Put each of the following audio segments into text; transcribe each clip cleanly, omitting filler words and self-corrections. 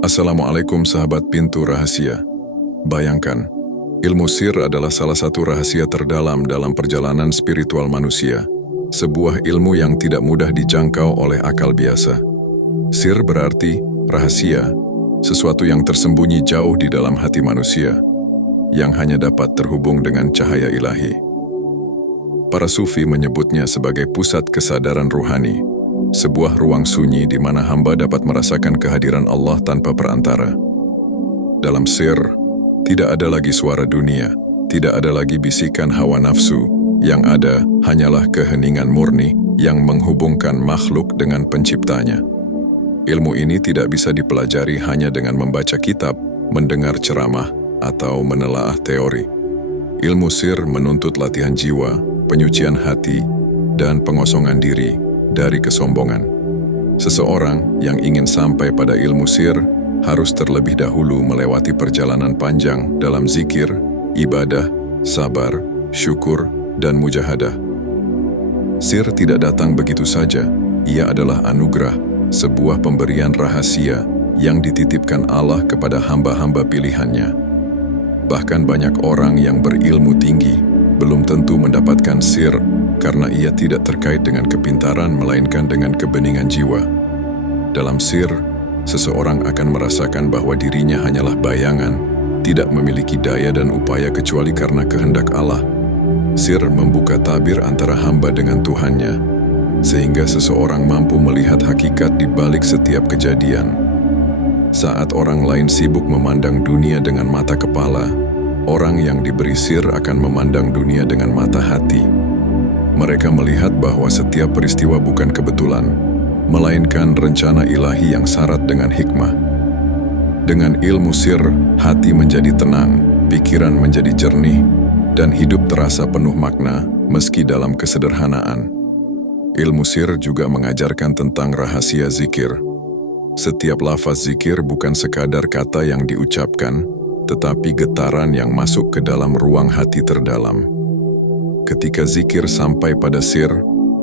Assalamualaikum sahabat pintu rahasia. Bayangkan, ilmu sir adalah salah satu rahasia terdalam dalam perjalanan spiritual manusia. Sebuah ilmu yang tidak mudah dijangkau oleh akal biasa. Sir berarti rahasia, sesuatu yang tersembunyi jauh di dalam hati manusia, yang hanya dapat terhubung dengan cahaya ilahi. Para sufi menyebutnya sebagai pusat kesadaran ruhani, sebuah ruang sunyi di mana hamba dapat merasakan kehadiran Allah tanpa perantara. Dalam sir, tidak ada lagi suara dunia, tidak ada lagi bisikan hawa nafsu, yang ada hanyalah keheningan murni yang menghubungkan makhluk dengan penciptanya. Ilmu ini tidak bisa dipelajari hanya dengan membaca kitab, mendengar ceramah, atau menelaah teori. Ilmu sir menuntut latihan jiwa, penyucian hati, dan pengosongan diri dari kesombongan. Seseorang yang ingin sampai pada ilmu sir harus terlebih dahulu melewati perjalanan panjang dalam zikir, ibadah, sabar, syukur, dan mujahadah. Sir tidak datang begitu saja, ia adalah anugerah, sebuah pemberian rahasia yang dititipkan Allah kepada hamba-hamba pilihannya. Bahkan banyak orang yang berilmu tinggi belum tentu mendapatkan sir karena ia tidak terkait dengan kepintaran melainkan dengan kebeningan jiwa. Dalam sir, seseorang akan merasakan bahwa dirinya hanyalah bayangan, tidak memiliki daya dan upaya kecuali karena kehendak Allah. Sir membuka tabir antara hamba dengan Tuhannya, sehingga seseorang mampu melihat hakikat di balik setiap kejadian. Saat orang lain sibuk memandang dunia dengan mata kepala, orang yang diberi sir akan memandang dunia dengan mata hati. Mereka melihat bahwa setiap peristiwa bukan kebetulan, melainkan rencana ilahi yang syarat dengan hikmah. Dengan ilmu sir, hati menjadi tenang, pikiran menjadi jernih, dan hidup terasa penuh makna meski dalam kesederhanaan. Ilmu sir juga mengajarkan tentang rahasia zikir. Setiap lafaz zikir bukan sekadar kata yang diucapkan, tetapi getaran yang masuk ke dalam ruang hati terdalam. Ketika zikir sampai pada sir,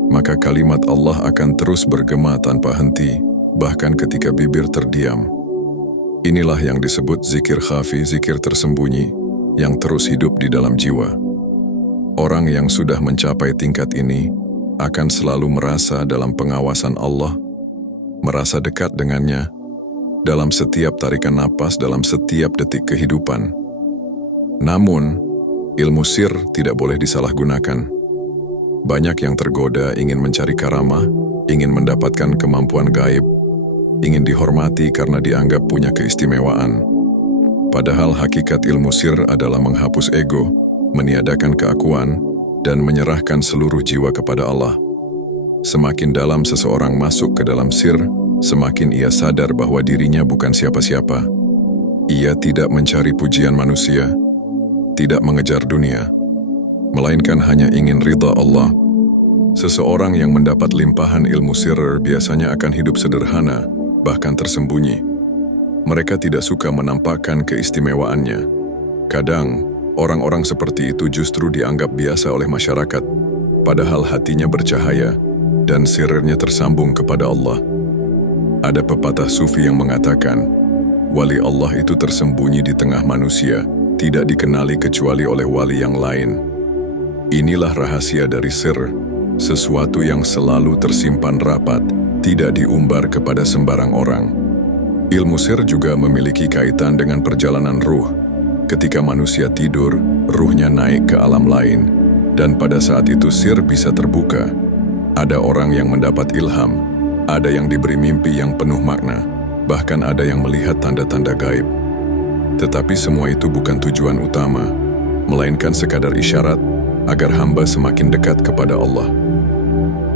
maka kalimat Allah akan terus bergema tanpa henti, bahkan ketika bibir terdiam. Inilah yang disebut zikir khafi, zikir tersembunyi, yang terus hidup di dalam jiwa. Orang yang sudah mencapai tingkat ini akan selalu merasa dalam pengawasan Allah, merasa dekat dengannya, dalam setiap tarikan napas, dalam setiap detik kehidupan. Namun, ilmu sir tidak boleh disalahgunakan. Banyak yang tergoda ingin mencari karamah, ingin mendapatkan kemampuan gaib, ingin dihormati karena dianggap punya keistimewaan. Padahal hakikat ilmu sir adalah menghapus ego, meniadakan keakuan, dan menyerahkan seluruh jiwa kepada Allah. Semakin dalam seseorang masuk ke dalam sir, semakin ia sadar bahwa dirinya bukan siapa-siapa. Ia tidak mencari pujian manusia, tidak mengejar dunia, melainkan hanya ingin ridha Allah. Seseorang yang mendapat limpahan ilmu sir biasanya akan hidup sederhana, bahkan tersembunyi. Mereka tidak suka menampakkan keistimewaannya. Kadang, orang-orang seperti itu justru dianggap biasa oleh masyarakat, padahal hatinya bercahaya dan sirnya tersambung kepada Allah. Ada pepatah sufi yang mengatakan, wali Allah itu tersembunyi di tengah manusia, tidak dikenali kecuali oleh wali yang lain. Inilah rahasia dari sir, sesuatu yang selalu tersimpan rapat, tidak diumbar kepada sembarang orang. Ilmu sir juga memiliki kaitan dengan perjalanan ruh. Ketika manusia tidur, ruhnya naik ke alam lain, dan pada saat itu sir bisa terbuka. Ada orang yang mendapat ilham, ada yang diberi mimpi yang penuh makna, bahkan ada yang melihat tanda-tanda gaib. Tetapi semua itu bukan tujuan utama, melainkan sekadar isyarat agar hamba semakin dekat kepada Allah.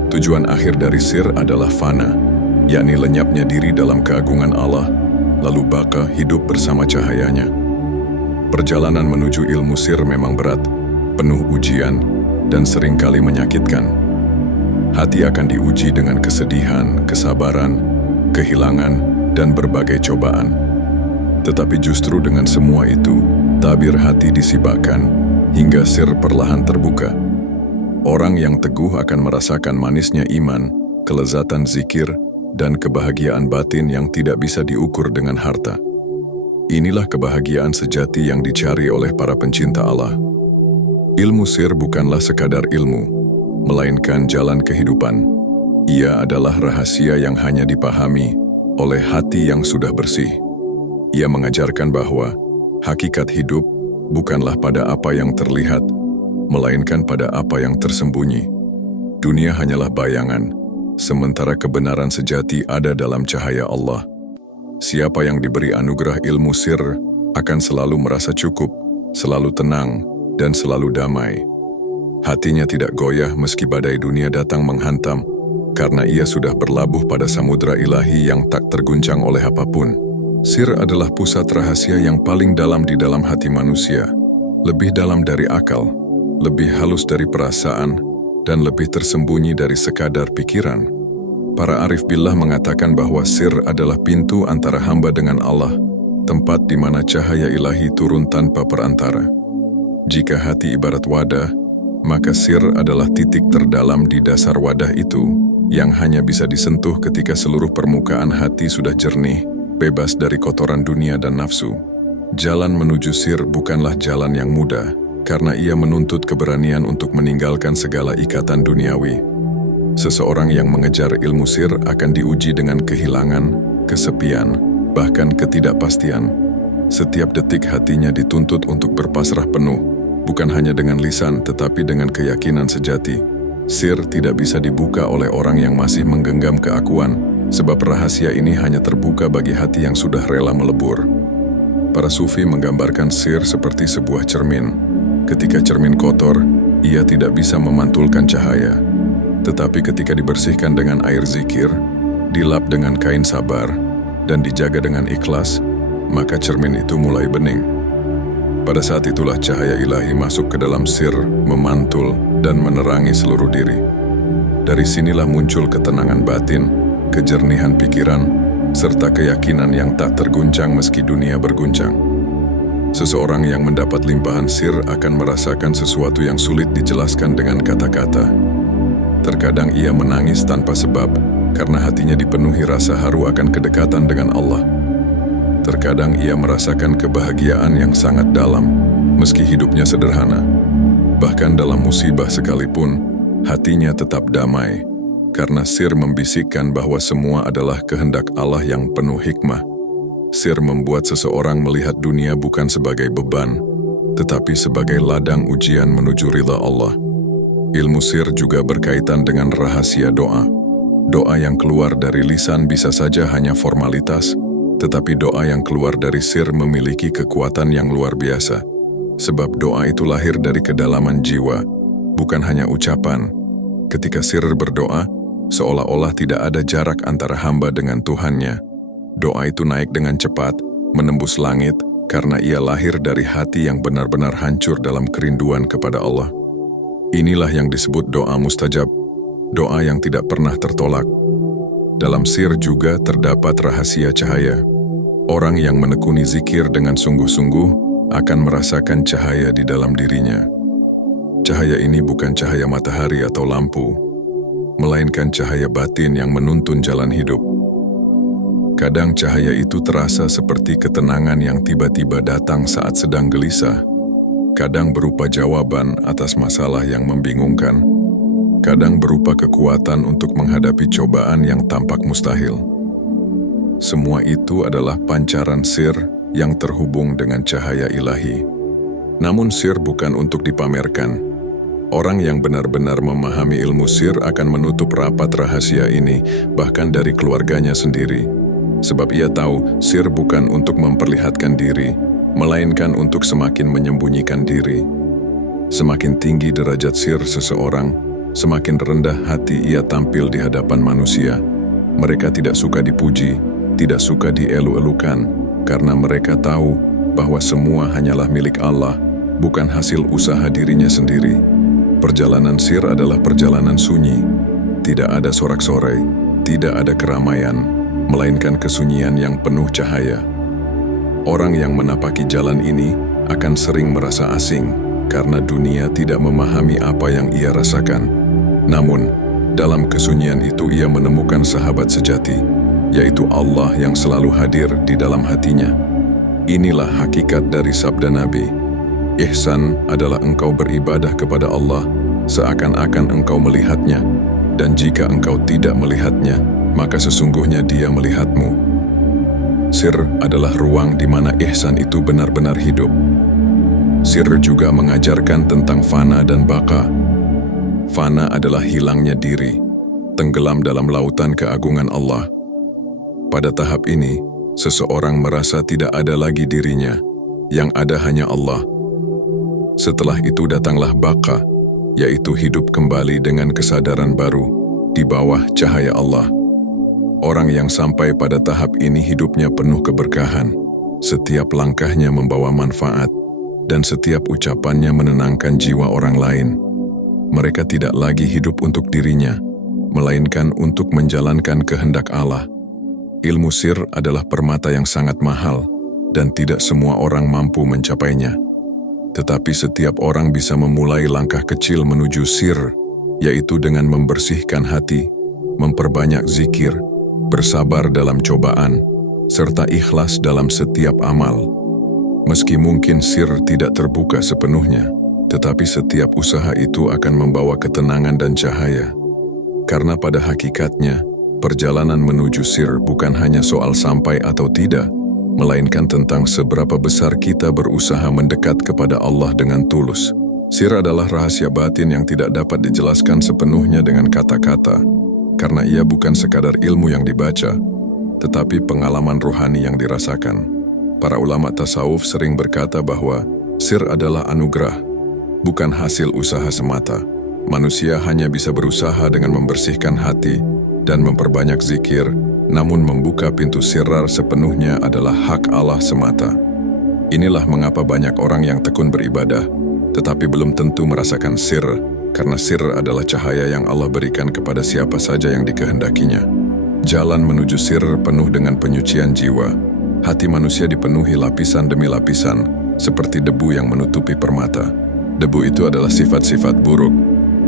Tujuan akhir dari sir adalah fana, yakni lenyapnya diri dalam keagungan Allah, lalu baka hidup bersama cahayanya. Perjalanan menuju ilmu sir memang berat, penuh ujian, dan seringkali menyakitkan. Hati akan diuji dengan kesedihan, kesabaran, kehilangan, dan berbagai cobaan. Tetapi justru dengan semua itu, tabir hati disibakkan hingga sir perlahan terbuka. Orang yang teguh akan merasakan manisnya iman, kelezatan zikir, dan kebahagiaan batin yang tidak bisa diukur dengan harta. Inilah kebahagiaan sejati yang dicari oleh para pencinta Allah. Ilmu sir bukanlah sekadar ilmu, melainkan jalan kehidupan. Ia adalah rahasia yang hanya dipahami oleh hati yang sudah bersih. Ia mengajarkan bahwa hakikat hidup bukanlah pada apa yang terlihat, melainkan pada apa yang tersembunyi. Dunia hanyalah bayangan, sementara kebenaran sejati ada dalam cahaya Allah. Siapa yang diberi anugerah ilmu sir akan selalu merasa cukup, selalu tenang, dan selalu damai. Hatinya tidak goyah meski badai dunia datang menghantam, karena ia sudah berlabuh pada samudera ilahi yang tak terguncang oleh apapun. Sir adalah pusat rahasia yang paling dalam di dalam hati manusia, lebih dalam dari akal, lebih halus dari perasaan, dan lebih tersembunyi dari sekadar pikiran. Para arif billah mengatakan bahwa sir adalah pintu antara hamba dengan Allah, tempat di mana cahaya ilahi turun tanpa perantara. Jika hati ibarat wadah, maka sir adalah titik terdalam di dasar wadah itu, yang hanya bisa disentuh ketika seluruh permukaan hati sudah jernih, bebas dari kotoran dunia dan nafsu. Jalan menuju sir bukanlah jalan yang mudah, karena ia menuntut keberanian untuk meninggalkan segala ikatan duniawi. Seseorang yang mengejar ilmu sir akan diuji dengan kehilangan, kesepian, bahkan ketidakpastian. Setiap detik hatinya dituntut untuk berpasrah penuh, bukan hanya dengan lisan tetapi dengan keyakinan sejati. Sir tidak bisa dibuka oleh orang yang masih menggenggam keakuan, sebab rahasia ini hanya terbuka bagi hati yang sudah rela melebur. Para sufi menggambarkan sir seperti sebuah cermin. Ketika cermin kotor, ia tidak bisa memantulkan cahaya. Tetapi ketika dibersihkan dengan air zikir, dilap dengan kain sabar, dan dijaga dengan ikhlas, maka cermin itu mulai bening. Pada saat itulah cahaya ilahi masuk ke dalam sir, memantul, dan menerangi seluruh diri. Dari sinilah muncul ketenangan batin, kejernihan pikiran, serta keyakinan yang tak terguncang meski dunia berguncang. Seseorang yang mendapat limpahan sir akan merasakan sesuatu yang sulit dijelaskan dengan kata-kata. Terkadang ia menangis tanpa sebab, karena hatinya dipenuhi rasa haru akan kedekatan dengan Allah. Terkadang ia merasakan kebahagiaan yang sangat dalam, meski hidupnya sederhana. Bahkan dalam musibah sekalipun, hatinya tetap damai, karena sir membisikkan bahwa semua adalah kehendak Allah yang penuh hikmah. Sir membuat seseorang melihat dunia bukan sebagai beban, tetapi sebagai ladang ujian menuju ridha Allah. Ilmu sir juga berkaitan dengan rahasia doa. Doa yang keluar dari lisan bisa saja hanya formalitas, tetapi doa yang keluar dari sir memiliki kekuatan yang luar biasa. Sebab doa itu lahir dari kedalaman jiwa, bukan hanya ucapan. Ketika sir berdoa, seolah-olah tidak ada jarak antara hamba dengan Tuhannya. Doa itu naik dengan cepat, menembus langit, karena ia lahir dari hati yang benar-benar hancur dalam kerinduan kepada Allah. Inilah yang disebut doa mustajab, doa yang tidak pernah tertolak. Dalam sir juga terdapat rahasia cahaya. Orang yang menekuni zikir dengan sungguh-sungguh akan merasakan cahaya di dalam dirinya. Cahaya ini bukan cahaya matahari atau lampu, melainkan cahaya batin yang menuntun jalan hidup. Kadang cahaya itu terasa seperti ketenangan yang tiba-tiba datang saat sedang gelisah. Kadang berupa jawaban atas masalah yang membingungkan. Kadang berupa kekuatan untuk menghadapi cobaan yang tampak mustahil. Semua itu adalah pancaran sir yang terhubung dengan cahaya ilahi. Namun sir bukan untuk dipamerkan. Orang yang benar-benar memahami ilmu sir akan menutup rapat rahasia ini, bahkan dari keluarganya sendiri. Sebab ia tahu sir bukan untuk memperlihatkan diri, melainkan untuk semakin menyembunyikan diri. Semakin tinggi derajat sir seseorang, semakin rendah hati ia tampil di hadapan manusia. Mereka tidak suka dipuji, tidak suka dielu-elukan, karena mereka tahu bahwa semua hanyalah milik Allah, bukan hasil usaha dirinya sendiri. Perjalanan sir adalah perjalanan sunyi. Tidak ada sorak-sorai, tidak ada keramaian, melainkan kesunyian yang penuh cahaya. Orang yang menapaki jalan ini akan sering merasa asing karena dunia tidak memahami apa yang ia rasakan. Namun, Dalam kesunyian itu ia menemukan sahabat sejati, yaitu Allah yang selalu hadir di dalam hatinya. Inilah hakikat dari sabda Nabi. Ihsan adalah engkau beribadah kepada Allah seakan-akan engkau melihatnya, dan jika engkau tidak melihatnya, maka sesungguhnya Dia melihatmu. Sir adalah ruang di mana ihsan itu benar-benar hidup. Sir juga mengajarkan tentang fana dan baka. Fana adalah hilangnya diri, tenggelam dalam lautan keagungan Allah. Pada tahap ini, seseorang merasa tidak ada lagi dirinya, yang ada hanya Allah. Setelah itu datanglah baka, yaitu hidup kembali dengan kesadaran baru di bawah cahaya Allah. Orang yang sampai pada tahap ini hidupnya penuh keberkahan, setiap langkahnya membawa manfaat, dan setiap ucapannya menenangkan jiwa orang lain. Mereka tidak lagi hidup untuk dirinya, melainkan untuk menjalankan kehendak Allah. Ilmu sir adalah permata yang sangat mahal, dan tidak semua orang mampu mencapainya. Tetapi setiap orang bisa memulai langkah kecil menuju sir, yaitu dengan membersihkan hati, memperbanyak zikir, bersabar dalam cobaan, serta ikhlas dalam setiap amal. Meski mungkin sir tidak terbuka sepenuhnya, tetapi setiap usaha itu akan membawa ketenangan dan cahaya. Karena pada hakikatnya, perjalanan menuju sir bukan hanya soal sampai atau tidak, melainkan tentang seberapa besar kita berusaha mendekat kepada Allah dengan tulus. Sir adalah rahasia batin yang tidak dapat dijelaskan sepenuhnya dengan kata-kata, karena ia bukan sekadar ilmu yang dibaca, tetapi pengalaman rohani yang dirasakan. Para ulama tasawuf sering berkata bahwa sir adalah anugerah, bukan hasil usaha semata. Manusia hanya bisa berusaha dengan membersihkan hati dan memperbanyak zikir, namun membuka pintu sirar sepenuhnya adalah hak Allah semata. Inilah mengapa banyak orang yang tekun beribadah, tetapi belum tentu merasakan sir, karena sir adalah cahaya yang Allah berikan kepada siapa saja yang dikehendakinya. Jalan menuju sir penuh dengan penyucian jiwa. Hati manusia dipenuhi lapisan demi lapisan, seperti debu yang menutupi permata. Debu itu adalah sifat-sifat buruk,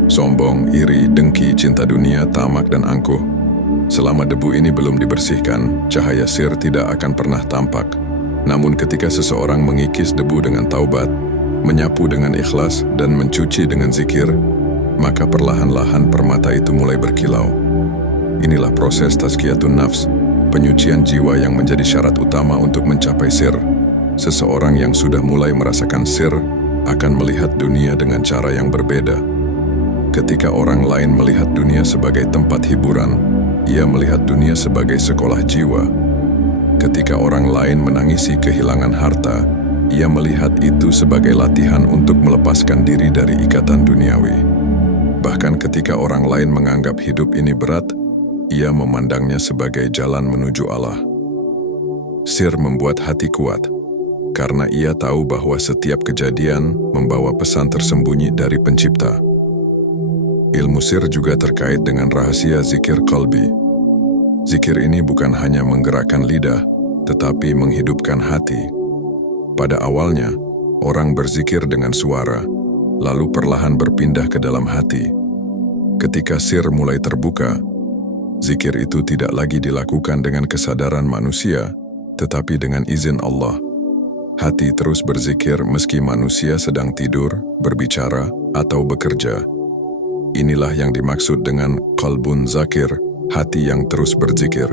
sombong, iri, dengki, cinta dunia, tamak, dan angkuh. Selama debu ini belum dibersihkan, cahaya sir tidak akan pernah tampak. Namun ketika seseorang mengikis debu dengan taubat, menyapu dengan ikhlas, dan mencuci dengan zikir, maka perlahan-lahan permata itu mulai berkilau. Inilah proses tazkiyatun nafs, penyucian jiwa yang menjadi syarat utama untuk mencapai sir. Seseorang yang sudah mulai merasakan sir akan melihat dunia dengan cara yang berbeda. Ketika orang lain melihat dunia sebagai tempat hiburan, ia melihat dunia sebagai sekolah jiwa. Ketika orang lain menangisi kehilangan harta, ia melihat itu sebagai latihan untuk melepaskan diri dari ikatan duniawi. Bahkan ketika orang lain menganggap hidup ini berat, ia memandangnya sebagai jalan menuju Allah. Sir membuat hati kuat, karena ia tahu bahwa setiap kejadian membawa pesan tersembunyi dari Pencipta. Ilmu sir juga terkait dengan rahasia zikir qalbi. Zikir ini bukan hanya menggerakkan lidah, tetapi menghidupkan hati. Pada awalnya, orang berzikir dengan suara, lalu perlahan berpindah ke dalam hati. Ketika sir mulai terbuka, zikir itu tidak lagi dilakukan dengan kesadaran manusia, tetapi dengan izin Allah. Hati terus berzikir meski manusia sedang tidur, berbicara, atau bekerja. Inilah yang dimaksud dengan qalbun zakir, hati yang terus berzikir.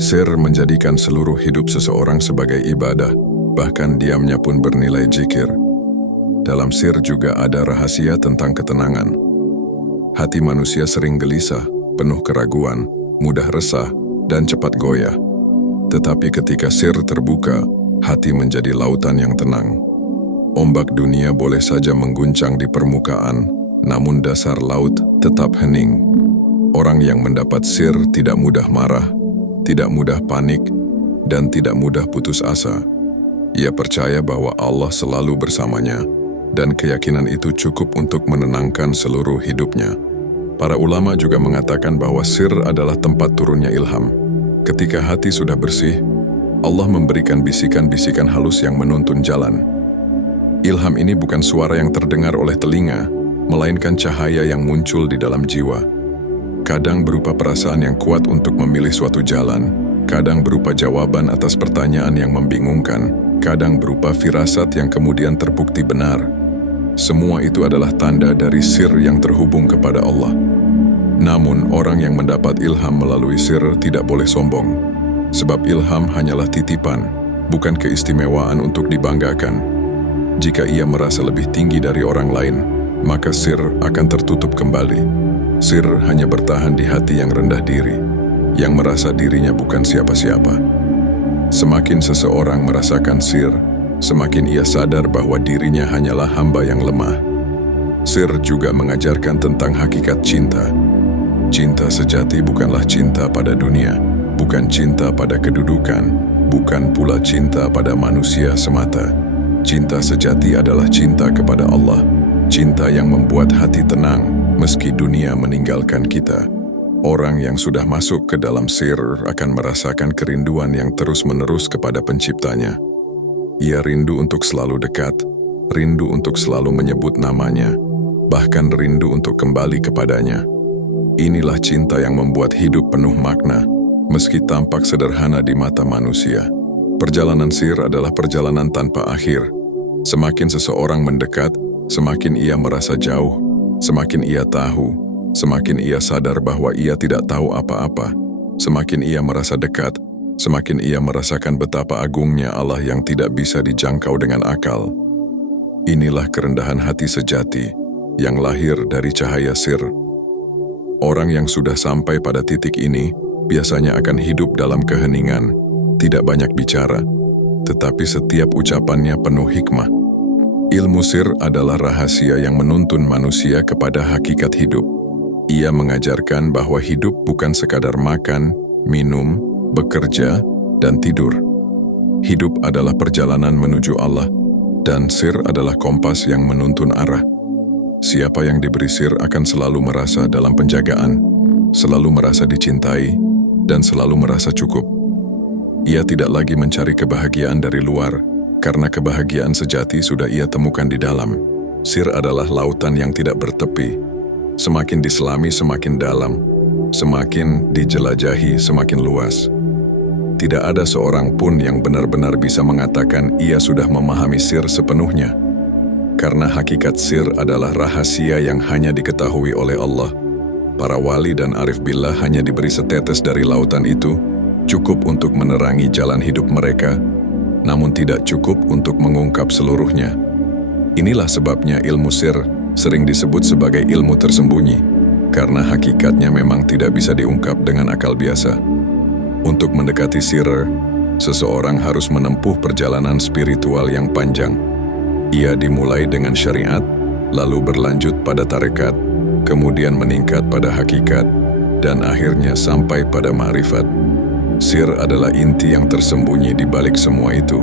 Sir menjadikan seluruh hidup seseorang sebagai ibadah, bahkan diamnya pun bernilai zikir. Dalam sir juga ada rahasia tentang ketenangan. Hati manusia sering gelisah, penuh keraguan, mudah resah, dan cepat goyah. Tetapi ketika sir terbuka, hati menjadi lautan yang tenang. Ombak dunia boleh saja mengguncang di permukaan, namun dasar laut tetap hening. Orang yang mendapat sir tidak mudah marah, tidak mudah panik, dan tidak mudah putus asa. Ia percaya bahwa Allah selalu bersamanya, dan keyakinan itu cukup untuk menenangkan seluruh hidupnya. Para ulama juga mengatakan bahwa sir adalah tempat turunnya ilham. Ketika hati sudah bersih, Allah memberikan bisikan-bisikan halus yang menuntun jalan. Ilham ini bukan suara yang terdengar oleh telinga, melainkan cahaya yang muncul di dalam jiwa. Kadang berupa perasaan yang kuat untuk memilih suatu jalan, kadang berupa jawaban atas pertanyaan yang membingungkan, kadang berupa firasat yang kemudian terbukti benar. Semua itu adalah tanda dari sir yang terhubung kepada Allah. Namun, orang yang mendapat ilham melalui sir tidak boleh sombong, sebab ilham hanyalah titipan, bukan keistimewaan untuk dibanggakan. Jika ia merasa lebih tinggi dari orang lain, maka sir akan tertutup kembali. Sir hanya bertahan di hati yang rendah diri, yang merasa dirinya bukan siapa-siapa. Semakin seseorang merasakan sir, semakin ia sadar bahwa dirinya hanyalah hamba yang lemah. Sir juga mengajarkan tentang hakikat cinta. Cinta sejati bukanlah cinta pada dunia, bukan cinta pada kedudukan, bukan pula cinta pada manusia semata. Cinta sejati adalah cinta kepada Allah, cinta yang membuat hati tenang meski dunia meninggalkan kita. Orang yang sudah masuk ke dalam sir akan merasakan kerinduan yang terus-menerus kepada penciptanya. Ia rindu untuk selalu dekat, rindu untuk selalu menyebut namanya, bahkan rindu untuk kembali kepadanya. Inilah cinta yang membuat hidup penuh makna, meski tampak sederhana di mata manusia. Perjalanan sir adalah perjalanan tanpa akhir. Semakin seseorang mendekat, semakin ia merasa jauh. Semakin ia tahu, semakin ia sadar bahwa ia tidak tahu apa-apa. Semakin ia merasa dekat, semakin ia merasakan betapa agungnya Allah yang tidak bisa dijangkau dengan akal. Inilah kerendahan hati sejati yang lahir dari cahaya sir. Orang yang sudah sampai pada titik ini biasanya akan hidup dalam keheningan, tidak banyak bicara, tetapi setiap ucapannya penuh hikmah. Ilmu sir adalah rahasia yang menuntun manusia kepada hakikat hidup. Ia mengajarkan bahwa hidup bukan sekadar makan, minum, bekerja, dan tidur. Hidup adalah perjalanan menuju Allah, dan sir adalah kompas yang menuntun arah. Siapa yang diberi sir akan selalu merasa dalam penjagaan, selalu merasa dicintai, dan selalu merasa cukup. Ia tidak lagi mencari kebahagiaan dari luar, karena kebahagiaan sejati sudah ia temukan di dalam. Sir adalah lautan yang tidak bertepi. Semakin diselami semakin dalam, semakin dijelajahi semakin luas. Tidak ada seorang pun yang benar-benar bisa mengatakan ia sudah memahami sir sepenuhnya. Karena hakikat sir adalah rahasia yang hanya diketahui oleh Allah. Para wali dan arif billah hanya diberi setetes dari lautan itu, cukup untuk menerangi jalan hidup mereka, namun tidak cukup untuk mengungkap seluruhnya. Inilah sebabnya ilmu sir sering disebut sebagai ilmu tersembunyi, karena hakikatnya memang tidak bisa diungkap dengan akal biasa. Untuk mendekati sir, seseorang harus menempuh perjalanan spiritual yang panjang. Ia dimulai dengan syariat, lalu berlanjut pada tarekat, kemudian meningkat pada hakikat, dan akhirnya sampai pada ma'rifat. Sir adalah inti yang tersembunyi di balik semua itu.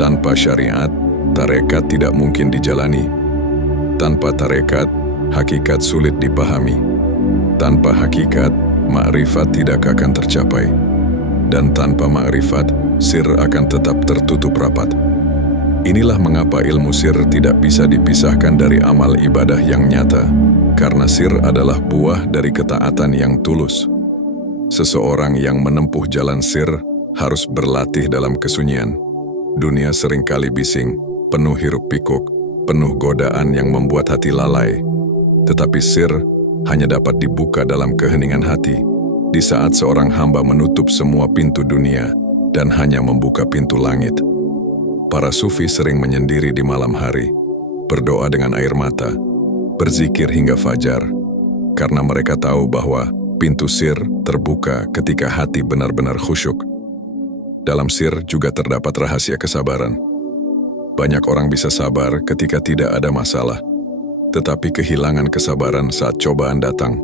Tanpa syariat, tarekat tidak mungkin dijalani. Tanpa tarekat, hakikat sulit dipahami. Tanpa hakikat, ma'rifat tidak akan tercapai. Dan tanpa ma'rifat, sir akan tetap tertutup rapat. Inilah mengapa ilmu sir tidak bisa dipisahkan dari amal ibadah yang nyata, karena sir adalah buah dari ketaatan yang tulus. Seseorang yang menempuh jalan sir harus berlatih dalam kesunyian. Dunia seringkali bising, penuh hiruk-pikuk, penuh godaan yang membuat hati lalai. Tetapi sir hanya dapat dibuka dalam keheningan hati, di saat seorang hamba menutup semua pintu dunia dan hanya membuka pintu langit. Para sufi sering menyendiri di malam hari, berdoa dengan air mata, berzikir hingga fajar, karena mereka tahu bahwa pintu sir terbuka ketika hati benar-benar khusyuk. Dalam sir juga terdapat rahasia kesabaran. Banyak orang bisa sabar ketika tidak ada masalah, tetapi kehilangan kesabaran saat cobaan datang.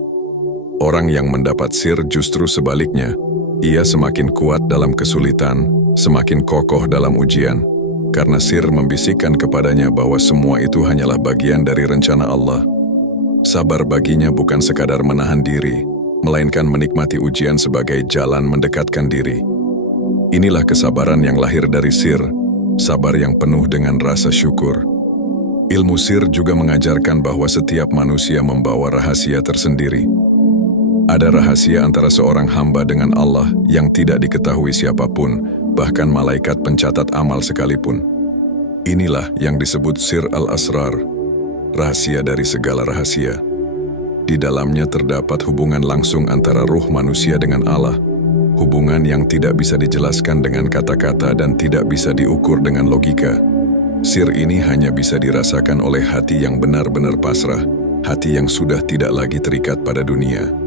Orang yang mendapat sir justru sebaliknya. Ia semakin kuat dalam kesulitan, semakin kokoh dalam ujian, karena sir membisikkan kepadanya bahwa semua itu hanyalah bagian dari rencana Allah. Sabar baginya bukan sekadar menahan diri, melainkan menikmati ujian sebagai jalan mendekatkan diri. Inilah kesabaran yang lahir dari sir, sabar yang penuh dengan rasa syukur. Ilmu sir juga mengajarkan bahwa setiap manusia membawa rahasia tersendiri. Ada rahasia antara seorang hamba dengan Allah yang tidak diketahui siapapun, bahkan malaikat pencatat amal sekalipun. Inilah yang disebut Sir al-Asrar, rahasia dari segala rahasia. Di dalamnya terdapat hubungan langsung antara ruh manusia dengan Allah, hubungan yang tidak bisa dijelaskan dengan kata-kata dan tidak bisa diukur dengan logika. Sir ini hanya bisa dirasakan oleh hati yang benar-benar pasrah, hati yang sudah tidak lagi terikat pada dunia.